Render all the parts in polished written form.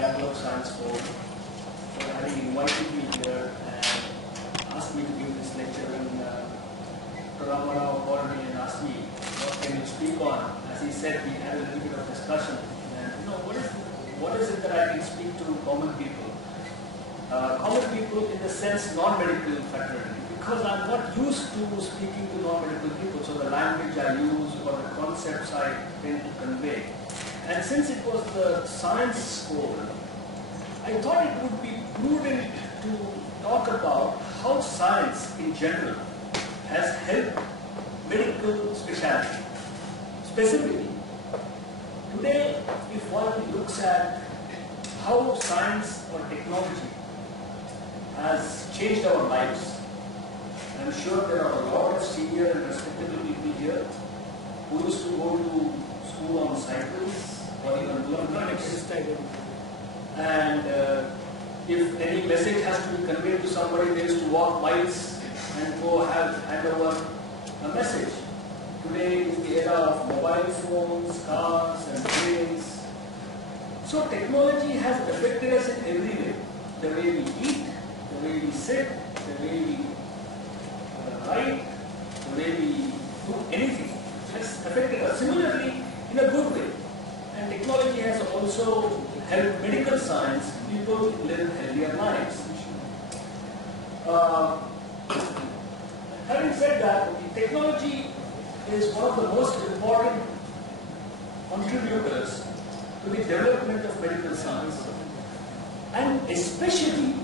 Bangalore Science Forum for having invited me here and asked me to give this lecture. And Ramana called me and asked me, what can you speak on? As he said, we had a little bit of discussion. And what is it that I can speak to common people? Common people in the sense non-medical fraternity. Because I'm not used to speaking to non-medical people, so the language I use or the concepts I tend to convey. And since it was the science forum, I thought it would be prudent to talk about how science in general has helped medical specialty. Specifically, today, if one looks at how science or technology has changed our lives, I'm sure there are a lot of senior and respectable people here who used to go to school on cycles or even bikes. And if any message has to be conveyed to somebody, they used to walk miles and go hand over a message. Today is the era of mobile phones, cars and trains. So technology has affected us in every way. The way we eat, the way we sit, the way we write, the way we do anything has affected us. Similarly, in a good way. And technology has also helped medical science, people live healthier lives. Having said that, technology is one of the most important contributors to the development of medical science, and especially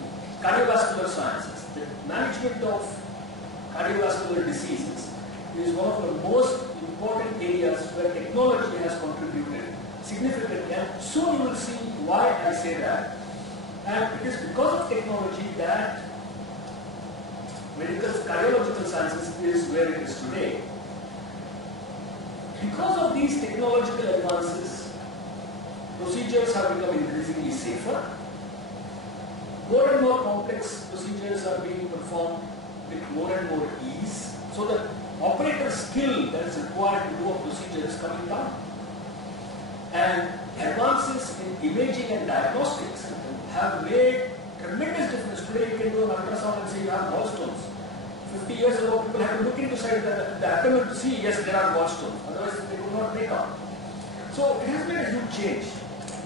cardiovascular sciences. The management of cardiovascular diseases is one of the most important areas where technology has contributed significantly, and soon you will see why I say that. And it is because of technology that medical cardiological sciences is where it is today. Because of these technological advances, procedures have become increasingly safer. More and more complex procedures are being performed with more and more ease. So the operator skill that is required to do a procedure is coming down. And advances in imaging and diagnostics have made tremendous difference. Today you can do an ultrasound and say you have gallstones. 50 years ago, people had to look inside the abdomen to see, yes, there are gallstones. Otherwise, they could not make out. So it has made a huge change.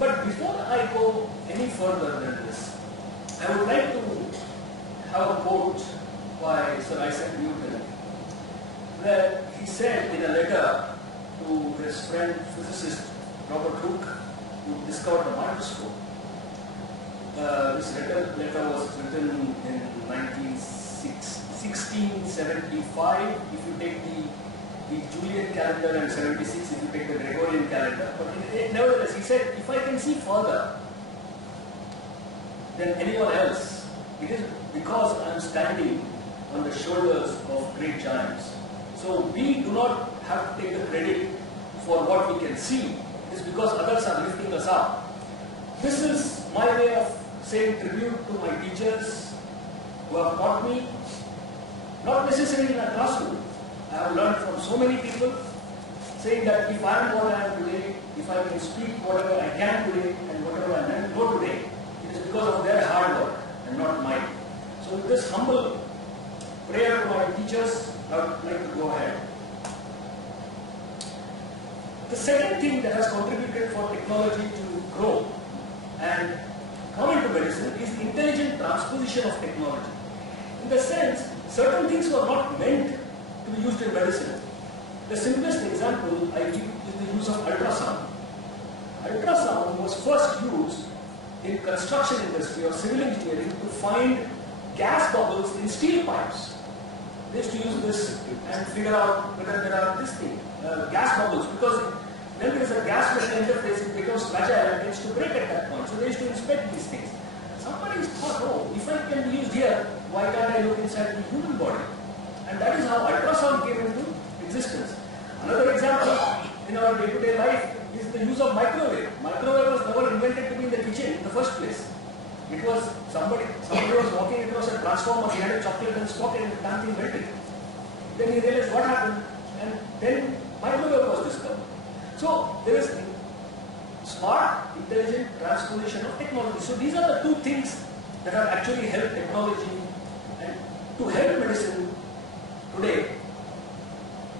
But before I go any further than this, I would like to have a quote by Sir Isaac Newton, where he said in a letter to his friend physicist Robert Hooke, who discovered the microscope. This letter was written in 1675, if you take the Julian calendar, and 76 if you take the Gregorian calendar. But nevertheless, he said, if I can see further than anyone else, it is because I am standing on the shoulders of great giants. So we do not have to take the credit for what we can see. It is because others are lifting us up. This is my way of saying tribute to my teachers who have taught me, not necessarily in a classroom. I have learned from so many people, saying that if I am what I am today, if I can speak whatever I can today and whatever I can know today, it is because of their hard work and not mine. So with this humble prayer to my teachers, I would like to go ahead. The second thing that has contributed for technology to grow and come into medicine is intelligent transposition of technology. In the sense, certain things were not meant to be used in medicine. The simplest example I give is the use of ultrasound. Ultrasound was first used in construction industry or civil engineering to find gas bubbles in steel pipes. They used to use this and figure out whether there are gas bubbles, because when there is a gas metal interface, it becomes fragile and tends to break at that point. So they used to inspect these things. Somebody thought, oh, if I can be used here, why can't I look inside the human body? And that is how ultrasound came into existence. Another example in our day-to-day life is the use of microwave. Microwave was never invented to be in the kitchen in the first place. It was somebody was walking across a transformer, he had a chocolate in his pocket and the damn thing melted. Then he realized what happened, and then microwave was discovered. So smart, intelligent transposition of technology. So these are the two things that have actually helped technology and to help medicine today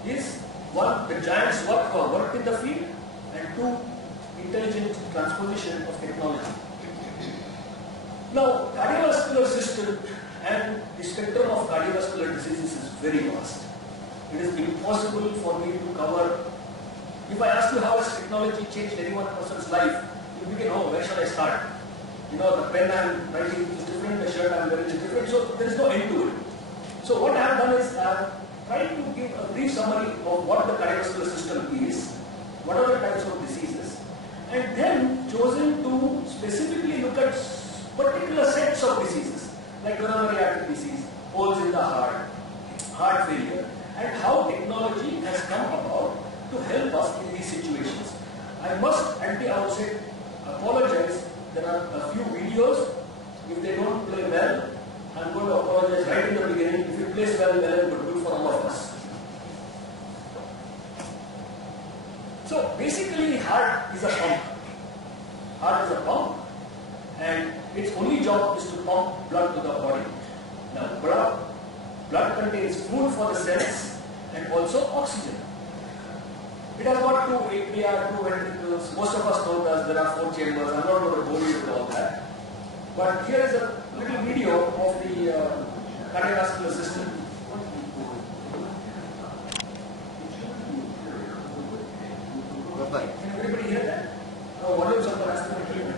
is one, the giants worked in the field, and two, intelligent transposition of technology. Now, cardiovascular system and the spectrum of cardiovascular diseases is very vast. It is impossible for me to cover. If I ask you how has technology changed any one person's life, you begin, oh, where shall I start? You know, the pen I am writing is different, the shirt I am wearing is different, so there is no end to it. So what I have done is I have tried to give a brief summary of what the cardiovascular system is, what are the types of diseases, and then chosen to specifically look at particular sets of diseases, like coronary artery disease, holes in the heart failure, and how technology has come about to help us in these situations. I must at the outset apologize. There are a few videos. If they don't play well, I'm going to apologize right in the beginning. If it plays well, well and good for all of us. So basically, heart is a pump. Heart is a pump, and its only job is to pump blood to the body. Now, blood contains food for the cells and also oxygen. It has got two atria, two ventricles. Most of us know that there are 4 chambers. I'm not going to bore you with all that. But here is a little video of the cardiovascular system. Can everybody hear that? Oh, volumes of the vascular system.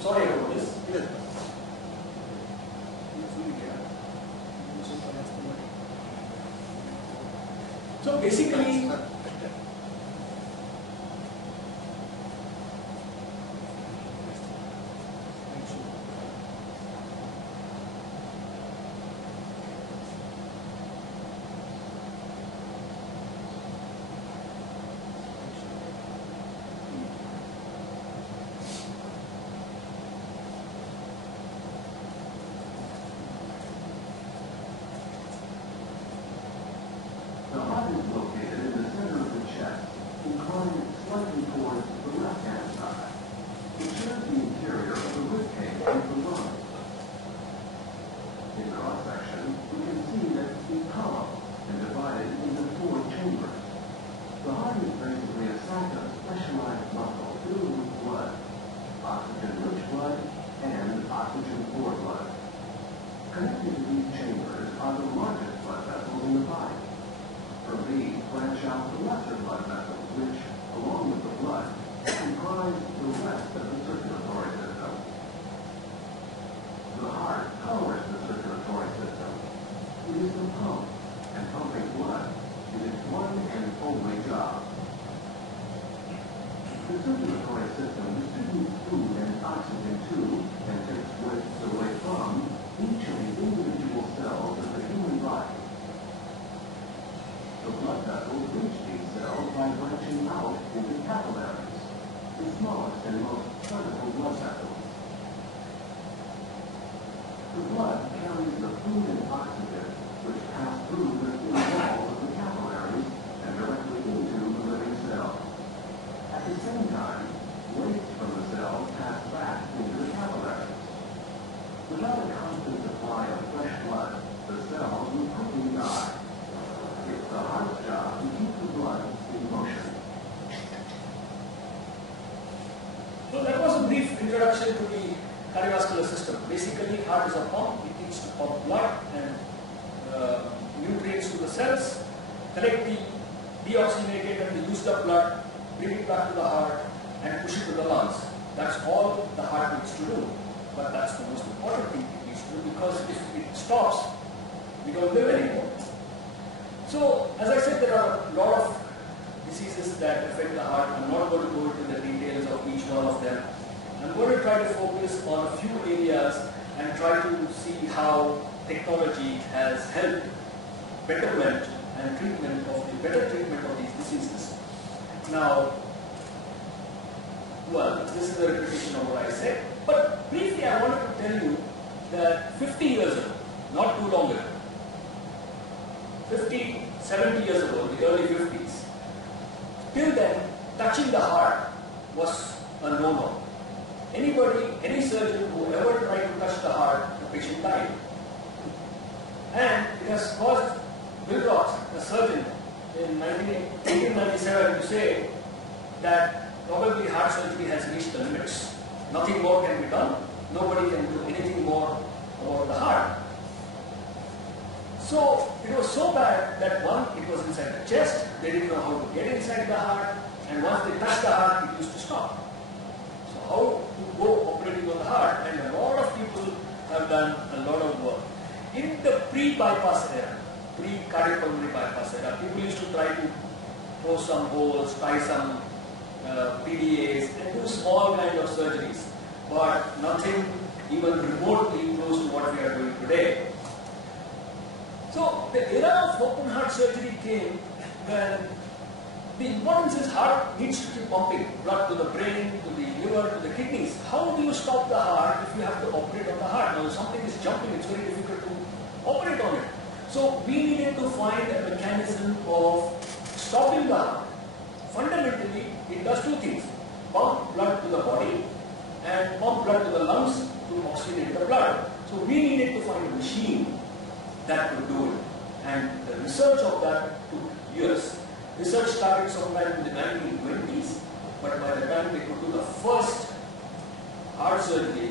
Sorry about this. So basically, the heart is located in the center of the chest, inclined slightly towards the left-hand side. It shares the interior of the ribcage with the lung. In cross-section, we can see that it's hollow and divided into 4 chambers. The heart is basically a sac of specialized muscle filled with blood, oxygen-rich blood, and oxygen-poor blood. Connected to these chambers are the largest blood vessels in the body. From these branch out the lesser blood vessels, which, along with the blood, comprise the rest of the circulatory system. The heart powers the circulatory system. It is the pump, and pumping blood is its one and only job. The circulatory system distributes food and oxygen to, and takes with away from, each of the individual cells of the human body. The blood vessels reach these cells by branching out into capillaries, the smallest and most plentiful blood vessels. The blood carries the food and oxygen, which pass through the thin walls of the capillaries and directly into the living cell. At the same time, waste from the cells pass back into the capillaries. Without a constant supply of fresh blood, the cells will quickly die. It's the heart's job to keep the blood in motion. so that was a brief introduction to the cardiovascular system. Basically, heart is a pump. It needs to pump blood and nutrients to the cells, collect the deoxygenated and the used up blood, bring it back to the heart, and push it to the lungs. That's all the heart needs to do. but that's the most important thing we should do, because if it stops, we don't live anymore. So, as I said, there are a lot of diseases that affect the heart. I'm not going to go into the details of each one of them. I'm going to try to focus on a few areas and try to see how technology has helped betterment and better treatment of these diseases. Now, well, this is a repetition of what I said, but briefly I wanted to tell you that 50 years ago, not too long ago, 50, 70 years ago, in the early 50s, till then, touching the heart was a no-no. Anybody, any surgeon who ever tried to touch the heart, the patient died. And it has caused Vikram, a surgeon, in 1897 to say that probably heart surgery has reached the limits. Nothing more can be done. Nobody can do anything more about the heart. So it was so bad that it was inside the chest, they didn't know how to get inside the heart, and once they touched the heart, it used to stop. So how to go operating on the heart? And a lot of people have done a lot of work. In the pre-bypass era, pre-cardiopulmonary bypass era, people used to try to throw some holes, try some PDAs, and do small kind of surgeries, but nothing even remotely close to what we are doing today. So the era of open heart surgery came when the importance is heart needs to keep pumping blood to the brain, to the liver, to the kidneys. How do you stop the heart if you have to operate on the heart? Now if something is jumping, it's very difficult to operate on it. So we needed to find a mechanism of stopping the heart. Fundamentally, it does two things: pump blood to the body and pump blood to the lungs to oxygenate the blood. So we needed to find a machine that could do it. And the research of that took years. Research started sometime in the 1920s, but by the time they could do the first heart surgery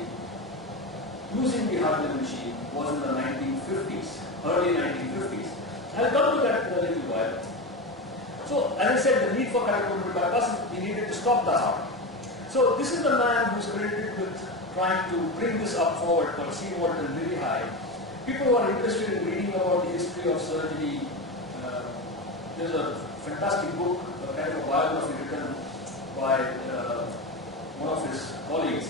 using the heart machine was in the 1950s, early 1950s. I'll come to that in a little while. So, as I said, the need for cardiopulmonary bypass, we needed to stop the heart. So, this is the man who's credited with trying to bring this up forward, called Sr.Consultant. People who are interested in reading about the history of surgery, there's a fantastic book, a kind of biography written by one of his colleagues.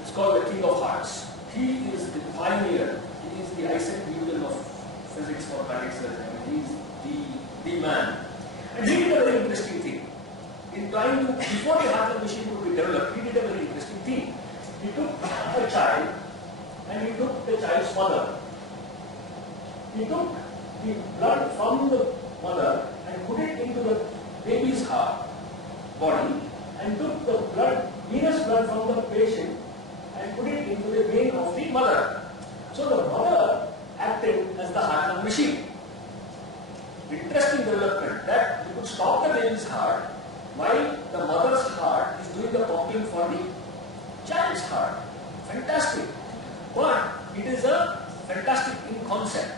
It's called The King of Hearts. He is the pioneer. He is the Isaac Newton of physics for cardiac surgery. He's the man. And he did a very interesting thing. In trying to, before the heart machine could be developed, he did a very interesting thing. He took a child and he took the child's mother. He took the blood from the mother and put it into the baby's heart body, and took the blood, venous blood from the patient and put it into the vein of the mother. So the mother acted as the heart machine. Interesting development that you could stop the baby's heart while the mother's heart is doing the pumping for the child's heart. Fantastic. But it is a fantastic in concept.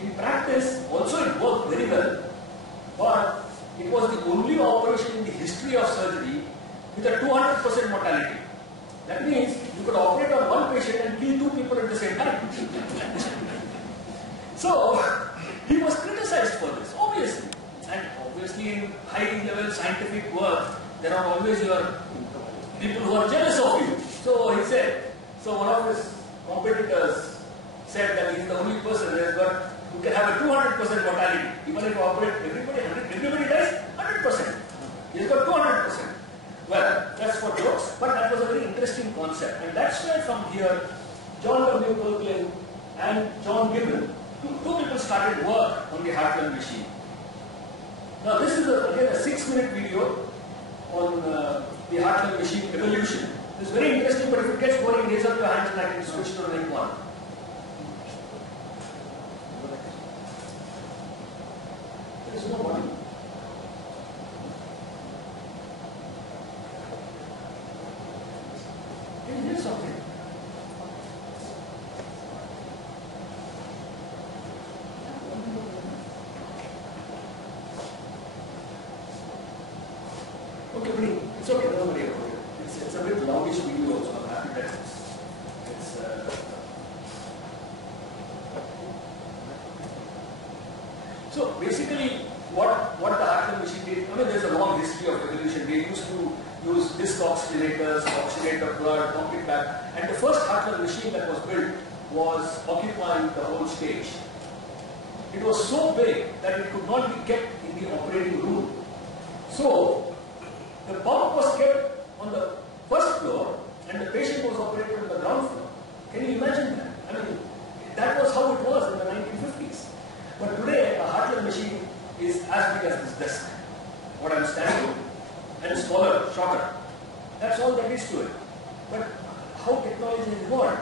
In practice, also it worked very well, but it was the only operation in the history of surgery with a 200% mortality. That means you could operate on one patient and kill two people at the same time. So, he was criticized for this, obviously. And obviously in high-level scientific work, there are always your people who are jealous of you. So he said, so one of his competitors said that he is the only person who can have a 200% mortality. Even if you operate everybody dies, 100%. He's got 200%. Well, that's for jokes, but that was a very interesting concept. And that's where from here, John W. Kirkland and John Gibbon, two people started work on the heart machine. Now this is again a 6-minute video on the heart machine evolution. It's very interesting, but if it gets boring, raise up your hands and I can switch to the next one. There is no money. Can you hear something? Okay, buddy. It's okay, don't worry about it. It's a bit longish video, so I'm happy that it's So basically, what the heart machine did, I mean, there's a long history of evolution. They used to use disc oxygenators, oxygenator blood, concrete back, and the first heart machine that was built was occupying the whole stage. It was so big that it could not be kept in the operating room. So the pump was kept on the first floor and the patient was operated on the ground floor. Can you imagine that? I mean, that was how it was in the 1950s. But today, a heart machine is as big as this desk, what I'm standing on, and smaller, shorter. That's all there is to it. But how technology has evolved.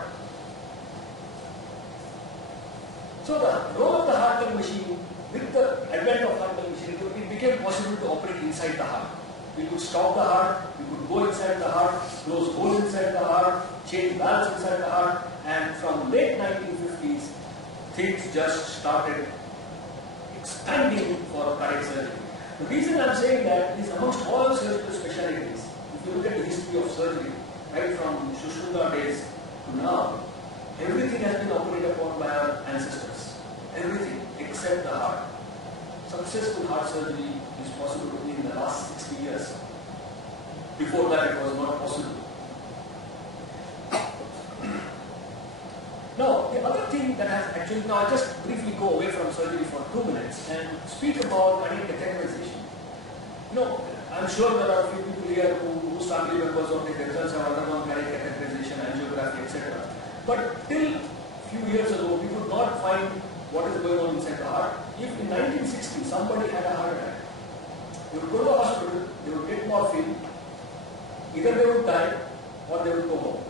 So the role of the heart machine, with the advent of heart machine, it became possible to operate inside the heart. We could stop the heart, we could go inside the heart, close holes inside the heart, change valves inside the heart, and from late 1950s, things just started expanding for cardiac surgery. The reason I'm saying that is amongst all surgical specialties, if you look at the history of surgery, right from Shushruta days to now, everything has been operated upon by our ancestors. Everything except the heart. Successful heart surgery is possible only in the last 60 years. Before that, it was not possible. Now, the other thing that has actually, now I'll just briefly go away from surgery for 2 minutes and speak about cardiac catheterization. I'm sure there are a few people here whose family members or their themselves have undergone cardiac catheterization, angiography, etc. But till a few years ago, we could not find what is going on inside the heart. If in 1960 somebody had a heart attack, they would go to the hospital, they would get morphine, either they would die or they would go home.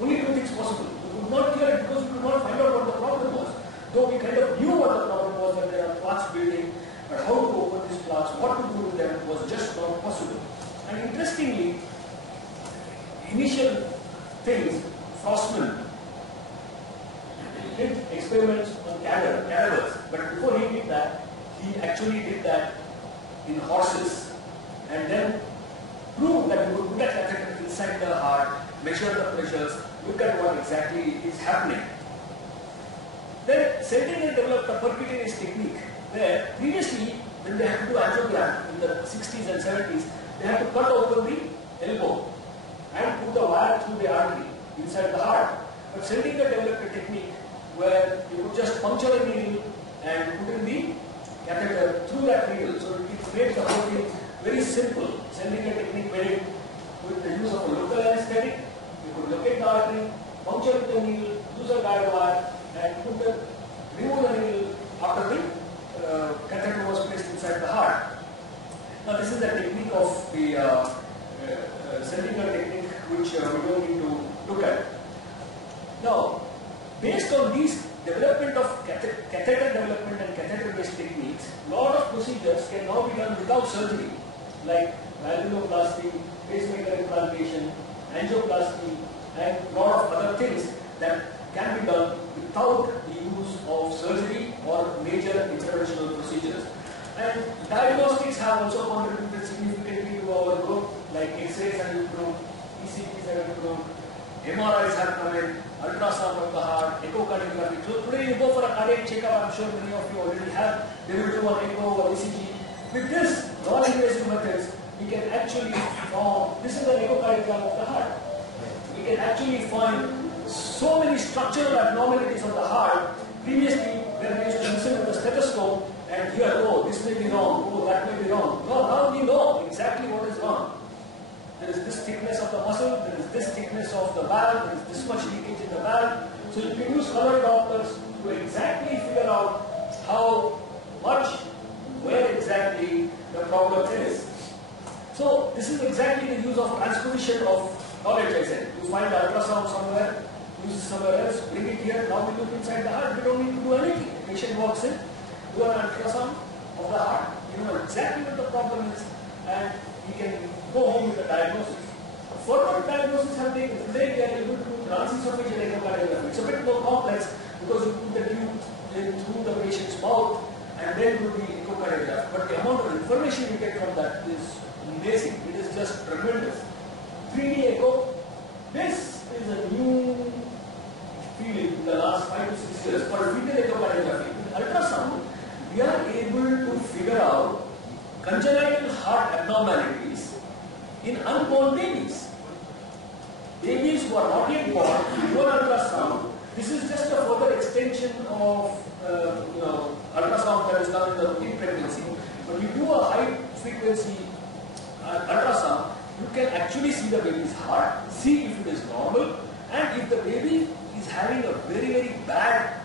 Only two things possible. We could not cure it because we could not find out what the problem was. Though we kind of knew what the problem was, that there are plaques building, but how to open these plaques, what to do with them was just not possible. And interestingly, initial things, Frostman did experiments on cadavers, but before he did that, he actually did that in horses and then proved that you could put a catheter inside the heart, measure the pressures, look at what exactly is happening. Then Sentinel developed a percutaneous technique where previously when they had to do angiogram in the 60s and 70s, they had to cut open the elbow and put the wire through the artery inside the heart. But Sentinel developed a technique where you could just puncture a needle and put in the catheter through that needle. So it made the whole thing very simple. Sentinel technique made it with the use of a local anesthetic. You could locate the artery, puncture with the needle, use a guide wire, and remove the needle after the catheter was placed inside the heart. Now this is the technique of the Sentinel technique which we don't need to look at. Now, based on these development of catheter development and catheter-based techniques, a lot of procedures can now be done without surgery, like valvuloplasty, pacemaker implantation, angioplasty, and a lot of other things that can be done without the use of surgery or major interventional procedures. And diagnostics have also contributed significantly to our growth, like X-rays have improved, ECGs have improved, MRIs have come in, ultrasound of the heart, echocardiography. So today you go for a cardiac checkup, I'm sure many of you already have, they will do an echo or ECG. With this non-invasive methods, we can actually form, this is an echocardiogram of the heart. We can actually find so many structural abnormalities of the heart. Previously, when we used to listen to the stethoscope and hear, oh, this may be wrong, oh, that may be wrong. No, now we know exactly what is wrong. There is this thickness of the muscle, there is this thickness of the valve, there is this much leakage in the valve. So you can use color Dopplers to exactly figure out how much, where exactly the problem is. So this is exactly the use of transposition of knowledge, I said. You find the ultrasound somewhere, use it somewhere else, bring it here, now we look inside the heart, we don't need to do anything. The patient walks in, do an ultrasound of the heart, you know exactly what the problem is, and we can go home with the diagnosis. Further diagnosis have taken, today we are able to do transesophageal echocardiography. It's a bit more complex because you put the tube in through the patient's mouth and then do the echocardiograph. But the amount of information you get from that is amazing. It is just tremendous. 3D echo, this is a new procedures called fetal echocardiography. With ultrasound, we are able to figure out congenital heart abnormalities in unborn babies. Babies who are not yet born, we do an ultrasound. This is just a further extension of ultrasound that is done in the routine pregnancy. When you do a high frequency ultrasound, you can actually see the baby's heart, see if it is normal, and if the baby is having a very, very bad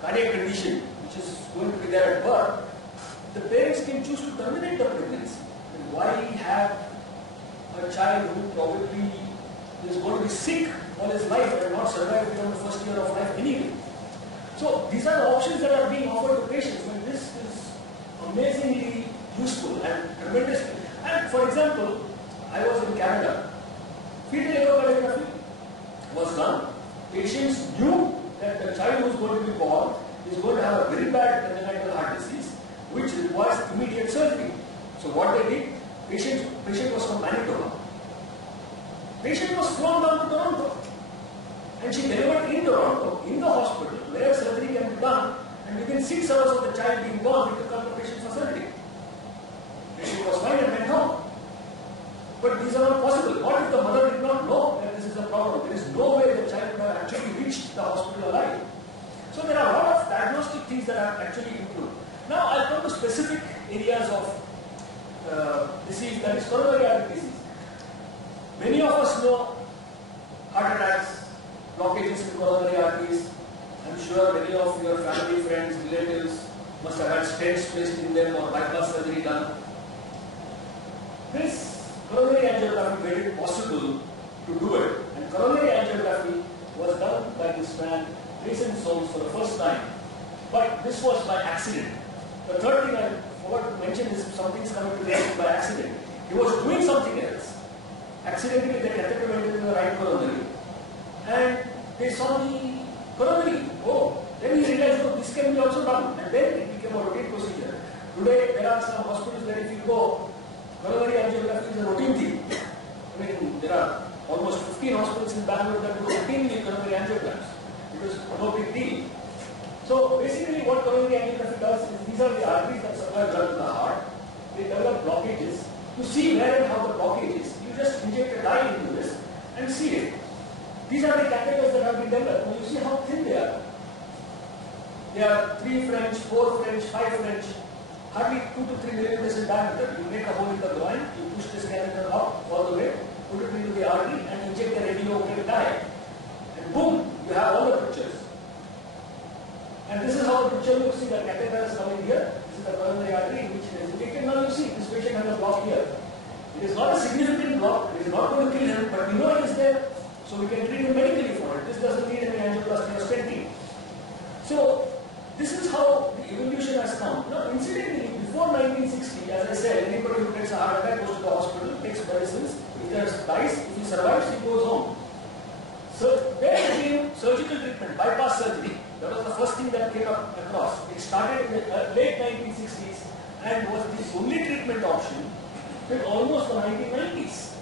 cardiac condition, which is going to be there at birth, the parents can choose to terminate the pregnancy. And why have a child who probably is going to be sick all his life and not survive beyond the first year of life anyway? So these are the options that are being offered to patients, and this is amazingly useful and tremendously. And for example, I was in Canada. Fetal echocardiography was done. Patients knew that the child who is going to be born is going to have a very bad congenital heart disease, which requires immediate surgery. So what they did, patient was from Manitoba. Patient was flown down to Toronto, and she delivered in Toronto, in the hospital, where surgery can be done, and within 6 hours of the child being born, we took out the patient for surgery. Patient was fine and went home. But these are not possible. What if the mother did not know that this is a problem? There is no way the child would have actually reached the hospital alive. So there are a lot of diagnostic things that are actually improved. Now I'll come to specific areas of disease, that is coronary artery disease. Many of us know heart attacks, blockages in coronary arteries. I'm sure many of your family, friends, relatives must have had stents placed in them or bypass surgery done. This coronary angiography made it possible to do it. And coronary angiography was done by this man, Jason Soames, for the first time. But this was by accident. The third thing I forgot to mention is something's coming to this by accident. He was doing something else. Accidentally, the catheter went into the right coronary. And they saw the coronary. Oh, then he realized, oh, this can be also done. And then it became a routine procedure. Today, there are some hospitals where if you go, coronary angiography is a routine thing. I mean, there are almost 15 hospitals in Bangalore that do routinely coronary angiograms. It was no big deal. So basically what coronary angiography does is these are the arteries that supply blood to the heart. They develop blockages. To see where and how the blockage is, you just inject a dye into this and see it. These are the catheters that have been developed. Now you see how thin they are. They are 3 French, 4 French, 5 French, hardly 2 to 3 millimeters in diameter. You make a hole in the groin, you push this catheter up all the way, put it into the artery and inject the radioactive dye. And boom, you have all the pictures. And this is how the picture looks. See, the catheter is coming here. This is the coronary artery in which it is injected. Now you see, this patient has a block here. It is not a significant block. It is not going to kill him, but we know it is there. So we can treat him medically for it. This doesn't need any angioplasty or stenting. So this is how the evolution has come. Now, incidentally, before 1960, as I said, anybody who gets a heart attack goes to the hospital, takes medicines. If there dies, if he survives, he goes home. So there came surgical treatment, bypass surgery. That was the first thing that came across. It started in the late 1960s and was the only treatment option till almost the 1990s.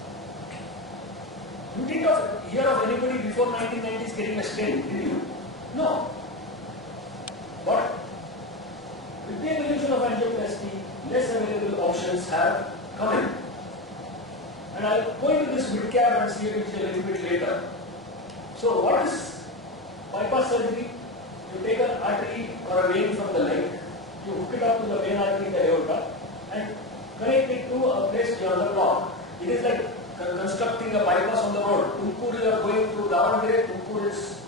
You didn't hear of anybody before 1990s getting a stent, did you? No. But with the evolution of angioplasty, less available options have come in. And I'll go into this mid-cap and see it a little bit later. So what is bypass surgery? You take an artery or a vein from the leg, you hook it up to the vein artery in the aorta and connect it to a place beyond the block. It is like constructing a bypass on the road. Tumkur, you are going through Davangere, Tumkur is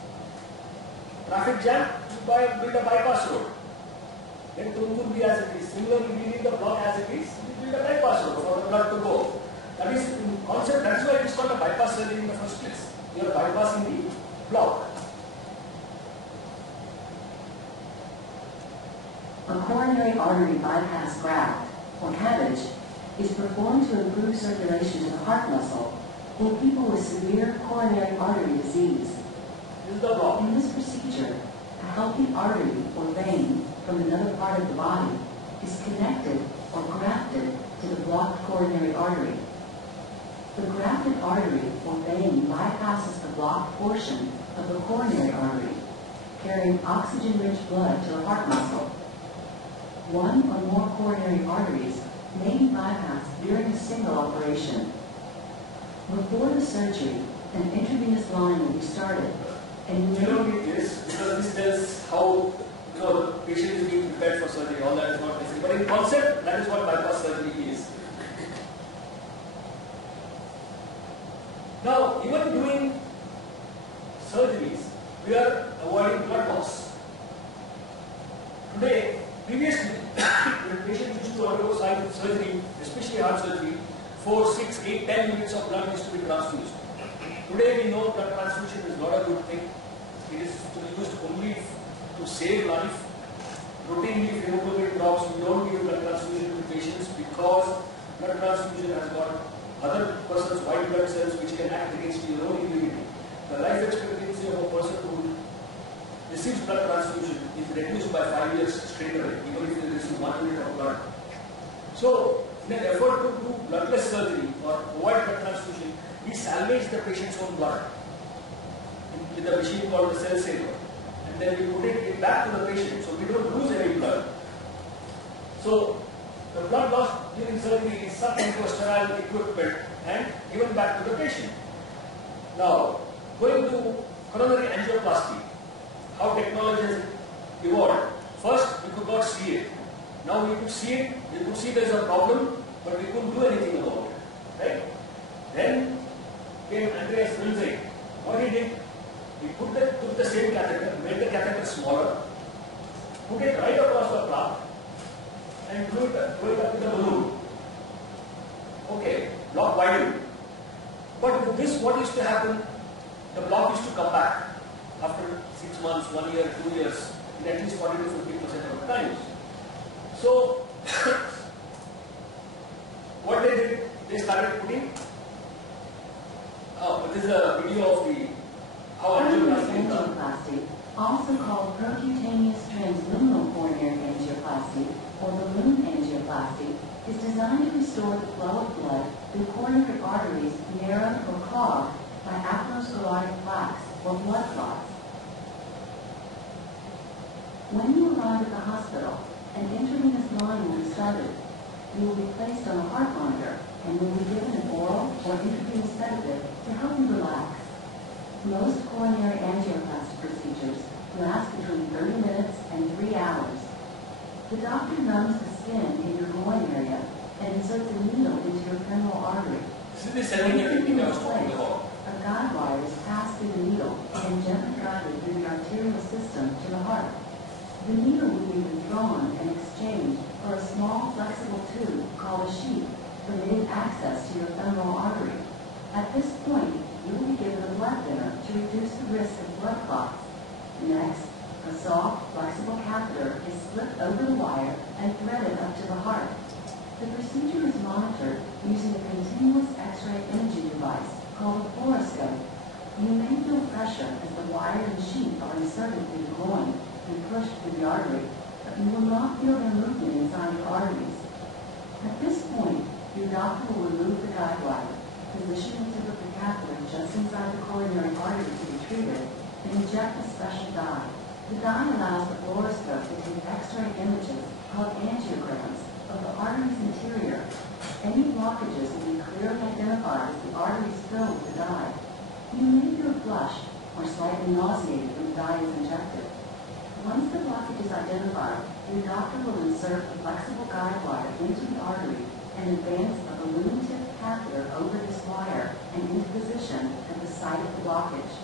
traffic jam, you build a bypass road. Then Tumkur be as it is. Similarly, we leave the block as it is, you build a bypass road for the blood to go. That is in concept, that's why it is called a bypass surgery in the first place. You are bypassing the block. A coronary artery bypass graft, or CABG, is performed to improve circulation to the heart muscle in people with severe coronary artery disease. In this procedure, a healthy artery or vein from another part of the body is connected or grafted to the blocked coronary artery. The grafted artery or vein bypasses the blocked portion of the coronary artery carrying oxygen-rich blood to the heart muscle. One or more coronary arteries may be bypassed during a single operation. Before the surgery, an intravenous line will be started, and You don't need this because this tells how the patient is being prepared for surgery. All that is not necessary. But in concept, that is what bypass surgery is. Now, even doing surgeries, we are avoiding blood loss. Today, previously, when patients used to undergo surgery, especially heart surgery, 4, 6, 8, 10 units of blood used to be transfused. Today, we know blood transfusion is not a good thing. It is used only to save life. Routinely, if hemoglobin drops, we don't give blood transfusion to patients because blood transfusion has got other person's white blood cells which can act against your own immunity. The life expectancy of a person who receives blood transfusion is reduced by 5 years straight away, even if they receive 1 unit of blood. So, in an effort to do bloodless surgery or avoid blood transfusion, we salvage the patient's own blood with a machine called the cell saver. And then we put it back to the patient, so we don't lose any blood. So, the blood loss during surgery is sucked into a sterile equipment and given back to the patient. Now, going to coronary angioplasty, how technology has evolved. First, we could not see it. Now we could see it. We could see there is a problem, but we couldn't do anything about it. Right? Then came Andreas Wilczek. What he did, he took the same catheter, made the catheter smaller, put it right across the plaque, and blew it up with the balloon. Okay, block widened. But with this, what used to happen? The block used to come back after 6 months, 1 year, 2 years, in at least 40 to 50% of the times. So, what they did, they started putting. This is a video of how angioplasty is done. Angioplasty, also called percutaneous transluminal coronary angioplasty or balloon angioplasty, is designed to restore the flow of blood through coronary arteries narrowed or clogged by atherosclerotic plaques or blood clots. When you arrive at the hospital, an intravenous line will be started. You will be placed on a heart monitor and will be given an oral or intravenous sedative to help you relax. Most coronary angioplasty procedures last between 30 minutes and 3 hours. The doctor numbs the skin in your groin area and inserts a needle into your femoral artery. This is the setting I was talking about. A guide wire is passed through the needle and gently guided through the arterial system to the heart. The needle will be withdrawn and exchanged for a small flexible tube called a sheath, permitting access to your femoral artery. At this point, you will be given a blood thinner to reduce the risk of blood clots. Next, a soft, flexible catheter is slipped over the wire and threaded up to the heart. The procedure is monitored using a continuous X-ray imaging device called a fluoroscope. You may feel pressure as the wire and sheath are inserted through the groin and pushed through the artery, but you will not feel their movement inside your arteries. At this point, your doctor will remove the guide wire, position the tip of the catheter just inside the coronary artery to be treated, and inject a special dye. The dye allows the fluoroscope to take X-ray images called angiograms of the artery's interior. Any blockages will be clearly identified as the artery is filled with the dye. You may feel flushed or slightly nauseated when the dye is injected. Once the blockage is identified, your doctor will insert a flexible guide wire into the artery and advance a balloon-tipped catheter over this wire and into position at the site of the blockage.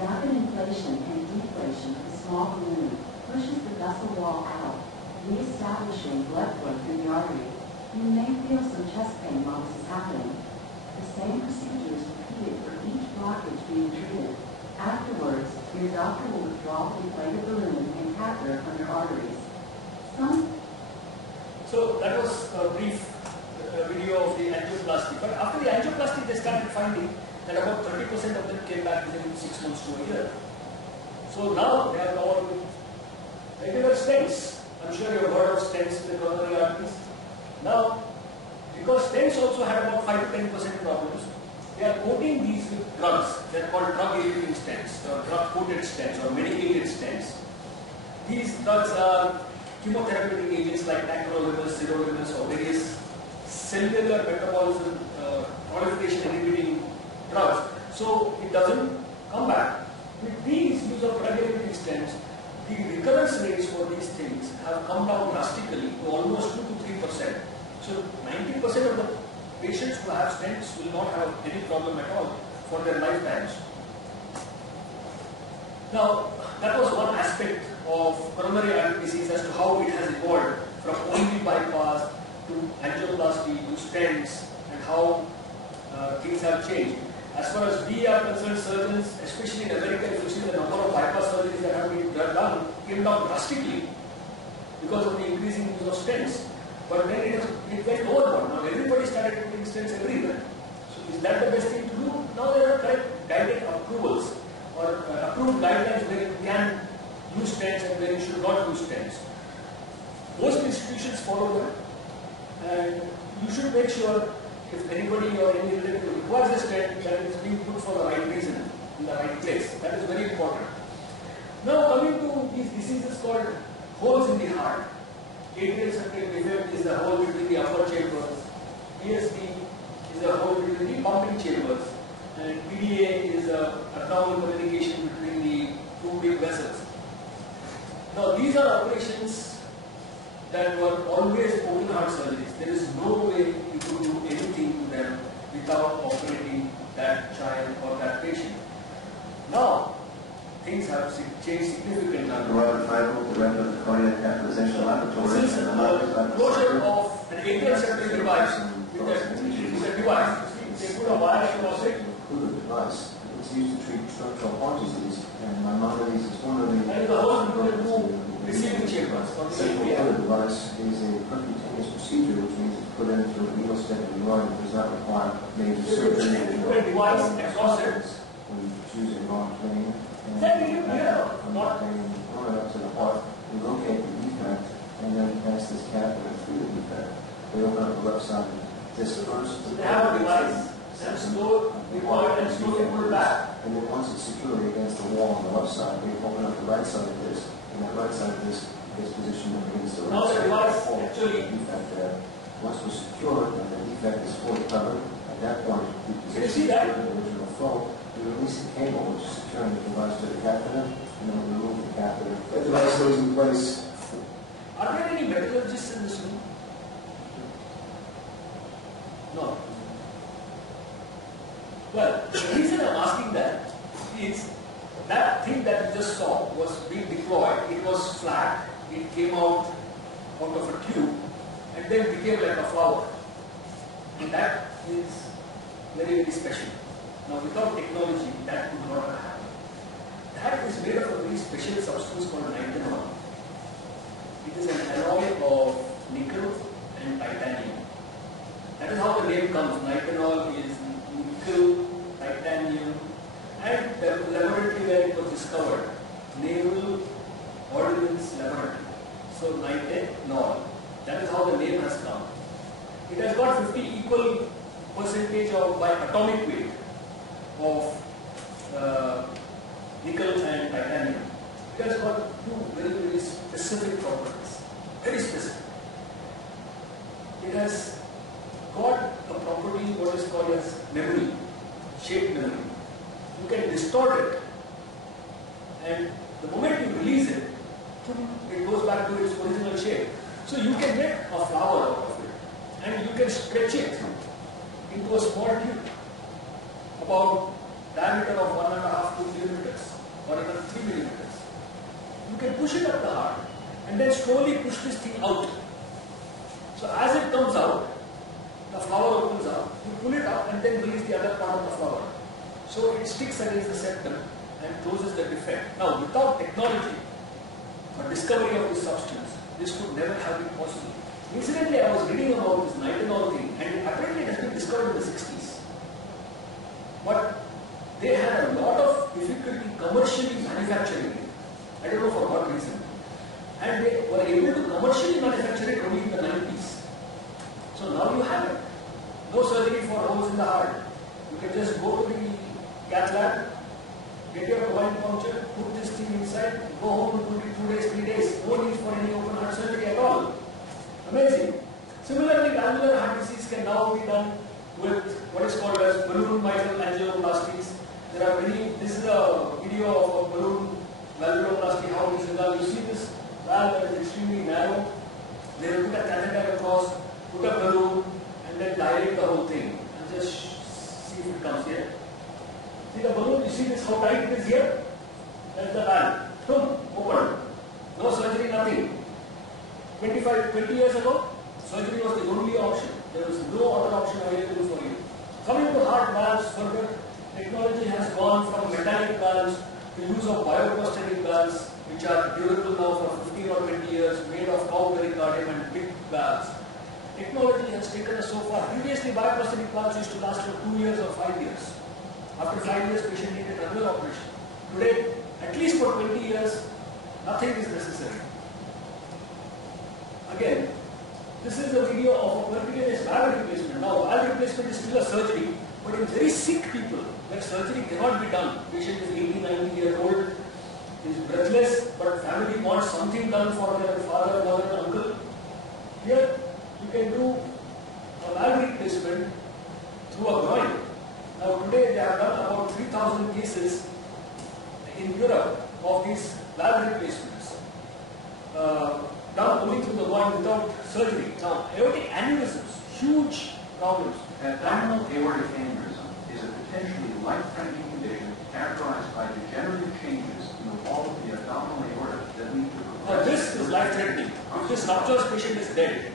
Rapid inflation and deflation of the small balloon pushes the vessel wall out, re-establishing blood flow through the artery. You may feel some chest pain while this is happening. The same procedure is repeated for each blockage being treated. Afterwards, your doctor will withdraw the inflated balloon and catheter from your arteries. So that was a brief video of the angioplasty. But after the angioplasty, they started finding that about 30% of them came back within 6 months to a year. So now they are all regular stents. I'm sure you have heard of stents in the coronary arteries. Now, because stents also had about 5 to 10% problems, they are coating these with drugs. They are called drug-eluting stents or drug-coated stents or medicated stents. These drugs are chemotherapeutic agents like tacrolimus, sirolimus or various cellular metabolism proliferation inhibiting drugs. So it doesn't come back. With these use of drug-eluting stents, the recurrence rates for these things have come down drastically to almost 2 to 3%. So 90% of the patients who have stents will not have any problem at all for their lifetimes. Now, that was one aspect of coronary artery disease as to how it has evolved from only bypass to angioplasty to stents and how things have changed. As far as we are concerned, surgeons, especially in America, if you see the number of bypass surgeries that have been done, came down drastically because of the increasing use of stents. But then it went overboard. Now everybody started putting stents everywhere. So is that the best thing to do? Now there are correct guided approvals or approved guidelines where you can use stents and where you should not use stents. Most institutions follow them, and you should make sure if anybody or any relative requires a stent, that it is being put for the right reason, in the right place. That is very important. Now coming to these diseases called holes in the heart. Atrial septal defect is the hole between the upper chambers. PSD is the hole between the pumping chambers. And PDA is the abdominal communication between the two big vessels. Now these are operations that were always open heart surgeries. There is no way you could do anything to them without operating that child or that patient. Now, things have changed significantly. The cardiac catheterization laboratory. This is the closure of an atrial septal device with a device. They put a wire across it. Include a device. It's used to treat structural heart disease, and my mother is one of the. And the hole included two receiving chambers. The other device is a percutaneous procedure, which means it's put into a needle stick and rod. It does not require major surgery. They put a device across it. We choose a long plane. Is that really clear? Not run up to the heart, we locate the defect, and then pass this catheter through the defect. We open up the left side of this first. they have a device and slow the wire and slowly pull it back. And then once it's securely against the wall on the left side, we open up the right side of this, and that right side of this is positioned against the Now right the side device of the wall. actually- Defect there. Once we're secured and the defect is fully covered, at that point we Can you see that? the original flow. We release the cable, which is securing the device to the catheter, and then we remove the catheter. That device goes in place. Are there any metallurgists in this room? No. Well, the reason I'm asking that is that thing that you just saw was being deployed. It was flat. It came out of a tube and then became like a flower. And that is very, very special. Now, without technology, that would not have happened. That is made of a very special substance called nitinol. It is an alloy of nickel and titanium. That is how the name comes. Nitinol is nickel, titanium, and the laboratory where it was discovered, Naval Ordnance Laboratory. So nitinol. That is how the name has come. It has got 50 equal percentage of by atomic weight of nickel and titanium. It has got two very, very specific properties. Very specific. It has got a property what is called as memory, shape memory. You can distort it, and the moment you release it, it goes back to its original shape. So you can get a flower out of it, and you can stretch it into a small tube about diameter of 1.5 to 2 millimeters or even 3 millimeters. You can push it up the heart and then slowly push this thing out. So as it comes out, the flower opens up, you pull it up and then release the other part of the flower. So it sticks against the septum and closes the defect. Now without technology or discovery of this substance, this could never have been possible. Incidentally, I was reading about this nitinol thing, and apparently it has been discovered in the 60s. But they had a lot of difficulty commercially manufacturing it. I don't know for what reason. And they were able to commercially manufacture it only in the 90s. So now you have it. No surgery for holes in the heart. You can just cath lab, get your coin puncture, put this thing inside, go home in 2 days, 3 days, no need for any open heart surgery at all. Amazing. Similarly, valvular heart disease can now be done with what is called as balloon mitral angioplasties. There are many, this is a video of a balloon valvuloplasty, how it is done. You see this valve that is extremely narrow. They will put a catheter across, put a balloon, and then dilate the whole thing. And just see if it comes here. See the balloon, you see this, how tight it is here? That's the valve. Boom, open. No surgery, nothing. 20 years ago, surgery was the only option. There was no other option available for you. Coming to heart valves further, technology has gone from metallic valves to use of bioprosthetic valves, which are durable now for 15 or 20 years, made of cow pericardium and big valves. Technology has taken us so far. Previously, bioprosthetic valves used to last for 2 years or 5 years. After 5 years, patient needed another operation. Today, at least for 20 years, nothing is necessary. Again, this is a video of a percutaneous valve replacement. Now, valve replacement is still a surgery, but in very sick people, where surgery cannot be done. Patient is 80, 90 years old, is breathless, but family wants something done for their father, mother, uncle. Here, you can do a valve replacement through a groin. Now, today they have done about 3,000 cases in Europe of these valve replacements. Done only through the groin without surgery. Now, aortic aneurysms, huge problems. Abdominal aortic aneurysm is a potentially life-threatening condition characterized by degenerative changes in the wall of the abdominal aorta that lead to Now, this is life-threatening. If this ruptures, patient is dead.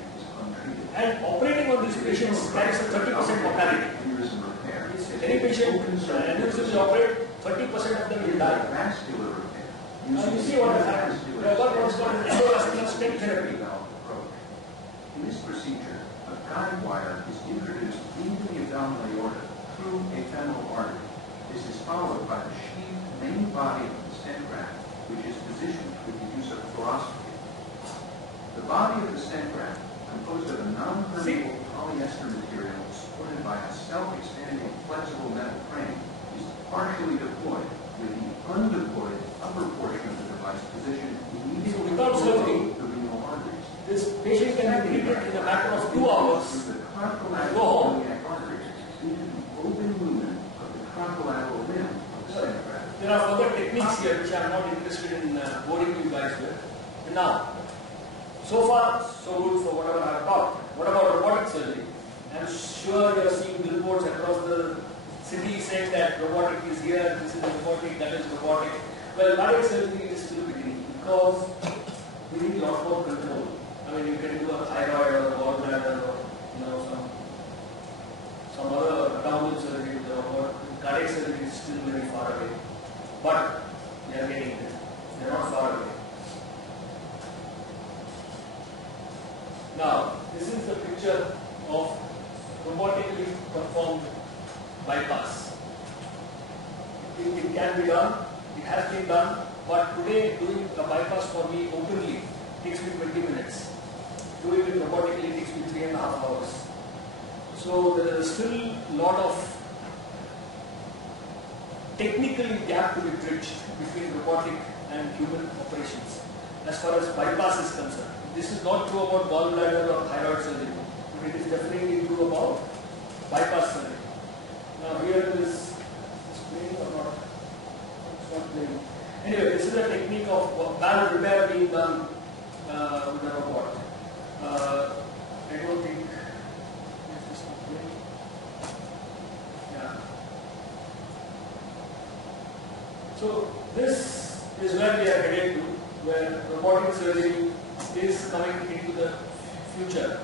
And operating on these patients carries a 30% mortality. Aneurysm repair. If any patient aneurysm is operated, 30% of them will die. Vascular repair. Now you see what has happened. We have got what's called an endovascular stent therapy. In this procedure, a guide wire is introduced into the abdominal aorta through a femoral artery. This is followed by the sheathed main body of the stent graft, which is positioned with the use of thoracically. The body of the stent graft, composed of a non-permeable polyester material supported by a self-expanding flexible metal frame, is partially deployed, with the undeployed upper portion of the device positioned immediately Without surgery, below the renal arteries. this patient can be treated in a matter of 2 hours. The contralateral Go home. cardiac arteries into the open lumen of the contralateral limb of the stent graft. There are further techniques here which I am not interested in boring you guys with. And now, so far, so good for whatever I have taught. What about robotic surgery? I am sure you are seeing billboards across the city saying that robotic is here, this is robotic, that is robotic. Well, cardiac surgery is still beginning because we need a lot more control. I mean, you can do a thyroid or a gallbladder or some other abdominal surgery with the robot. Cardiac surgery is still very far away, but they are getting there. They are not far away. Now, this is the picture of robotically performed bypass. It can be done, it has been done, but today doing a bypass for me openly takes me 20 minutes. Doing it robotically takes me 3.5 hours. So there is still a lot of technical gap to be bridged between robotic and human operations as far as bypass is concerned. This is not true about gallbladder or thyroid surgery, but it is definitely true about bypass surgery. Now here it is playing or not? It's not playing. Anyway, this is a technique of valve repair being done with a robot. I don't think it's not playing. Yeah. So this is where we are headed to, where robotic surgery is coming into the future.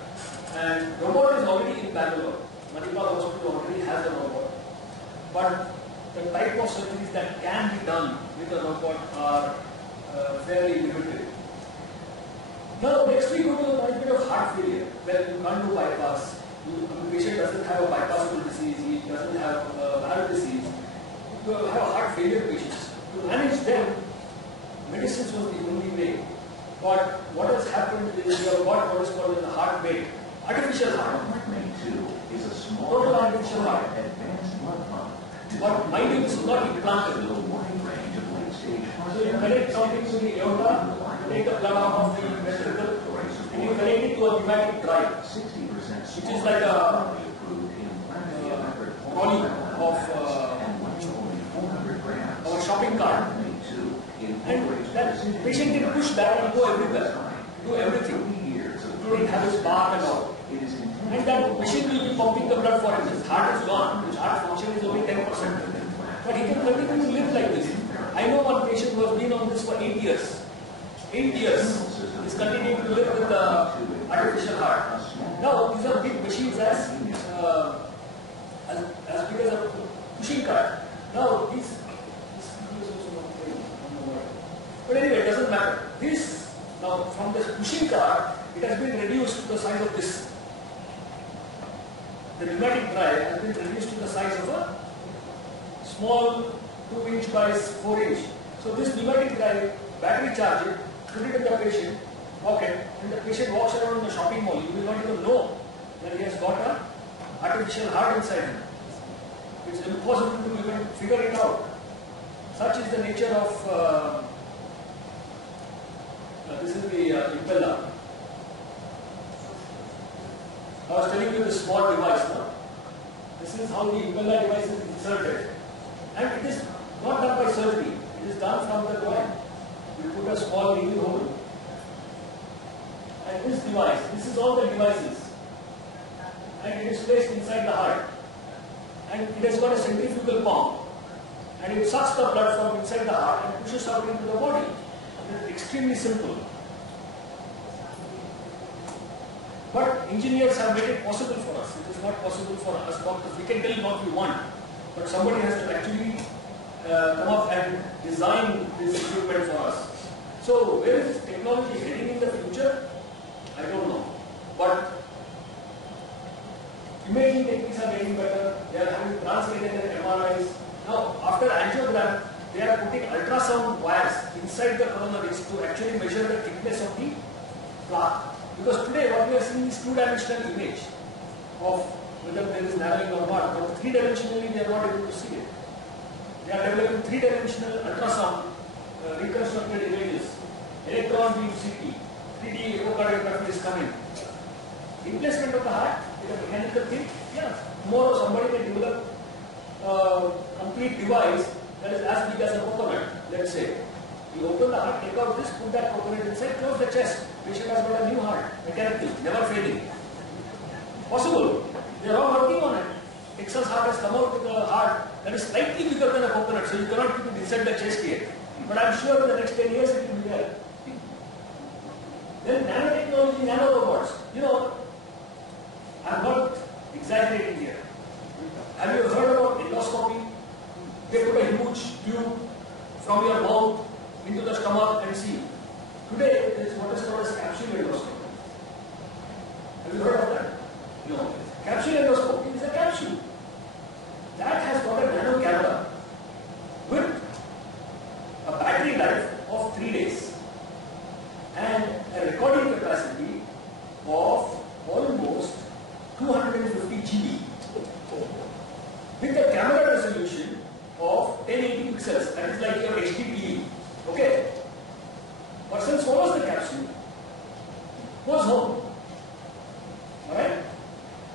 And robot is already in Bangalore. Manipal Hospital already has a robot. But the type of surgeries that can be done with a robot are fairly limited. Now, next we go to the point of heart failure, where you can't do bypass. The patient doesn't have a bypassable disease, he doesn't have a valve disease. You have heart failure patients. To manage them, medicines was the only way. But what has happened is we have got what is called the heart mate, artificial heart. Heart mate 2 is a small Total artificial heart. advanced blood pump But mind you, this is not implanted. A wide range of late-stage heart So you connect something to the aorta, take the blood out of the ventricle, and you connect it to a pneumatic drive, 60% which is like a trolley of our shopping cart. And that patient can push back and go everywhere, do everything, including have his bath and all. And that machine will be pumping the blood for him. His heart is gone. His heart function is only 10%. But he can continue to live like this. I know one patient who has been on this for 8 years. 8 years. He's continuing to live with the artificial heart. Now, these are big machines as big as a pushing cart. Now, but anyway, it doesn't matter. This, now from this pushing cart, it has been reduced to the size of this. The pneumatic drive has been reduced to the size of a small 2" by 4". So this pneumatic drive, battery charge it, put it in the patient pocket, and the patient walks around in the shopping mall. You will not even know that he has got an artificial heart inside him. It's impossible to even figure it out. Such is the nature of this is the impeller. I was telling you this small device now. This is how the impeller device is inserted. And it is not done by surgery. It is done from the groin. You put a small needle hole. And this device, this is all the devices. And it is placed inside the heart. And it has got a centrifugal pump. And it sucks the blood from inside the heart and pushes out into the body. It is extremely simple. But engineers have made it possible for us. It is not possible for us doctors. We can tell what we want. But somebody has to actually come up and design this equipment for us. So where is technology heading in the future? I don't know. But imaging techniques are getting better. They are having translated MRIs. Now after angiogram, they are putting ultrasound wires inside the coronaries to actually measure the thickness of the plaque. Because today what we are seeing is two-dimensional image of whether there is narrowing or not. But three-dimensionally we are not able to see it. They are developing three-dimensional ultrasound reconstructed images. Electron beam CT, 3D echocardiography is coming. Replacement of the heart is a mechanical thing. Yeah, tomorrow somebody can develop a complete device that is as big as a coconut, let's say. You open the heart, take out this, put that coconut inside, close the chest. Patient has got a new heart, mechanical, never failing. Possible. They are all working on it. Texas heart has come out with a heart that is slightly bigger than a coconut, so you cannot keep it inside the chest yet. But I am sure in the next 10 years it will be there. Then nanotechnology, nanorobots. You know, I am not exaggerating here. Have you heard about endoscopy? They put a huge tube from your mouth into the stomach and see. Today, there is what is called as capsule endoscopy. Have you heard of that? No. Capsule endoscopy is a capsule. That has got a nano camera with a battery life of 3 days and a recording capacity of almost 250 GB with a camera resolution of 1080 pixels. That is like your HD TV. Okay? Person swallows the capsule, goes home. Alright?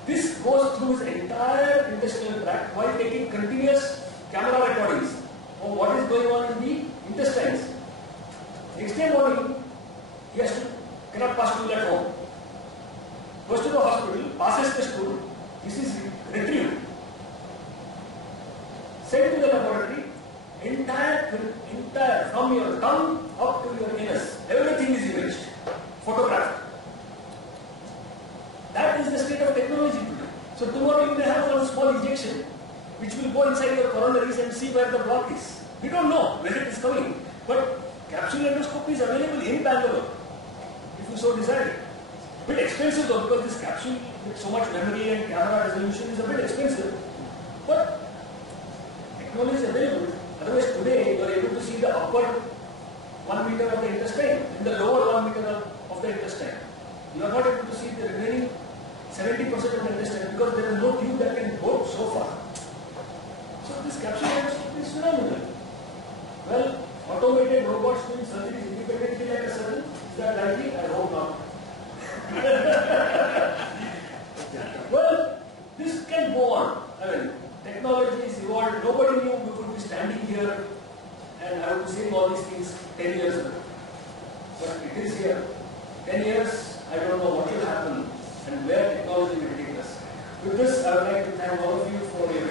This goes through his entire intestinal tract while taking continuous camera recordings of what is going on in the intestines. Next day morning, he has to cannot pass stool at home. Goes to the hospital, passes the stool, this is retrieved. Sent to the laboratory, entire from your tongue up to your anus, everything is imaged, photographed. That is the state of technology today. So tomorrow you may have one small injection which will go inside your coronaries and see where the block is. We don't know where it is coming, but capsule endoscopy is available in Bangalore if you so desire it. A bit expensive though, because this capsule with so much memory and camera resolution is a bit expensive, but technology is available. Otherwise today you are able to see the upper 1 meter of the intestine and the lower 1 meter of the intestine. You are not able to see the remaining 70% of the intestine because there is no tube that can go so far. So this capsule is phenomenal. Well, automated robots doing surgeries independently like a surgeon, is that likely? I hope not. Well, this can go on. I mean, technology is evolved. Nobody knew we could be standing here and I would be saying all these things 10 years ago. But it is here. 10 years, I don't know what will happen and where technology will take us. With this, I would like to thank all of you for your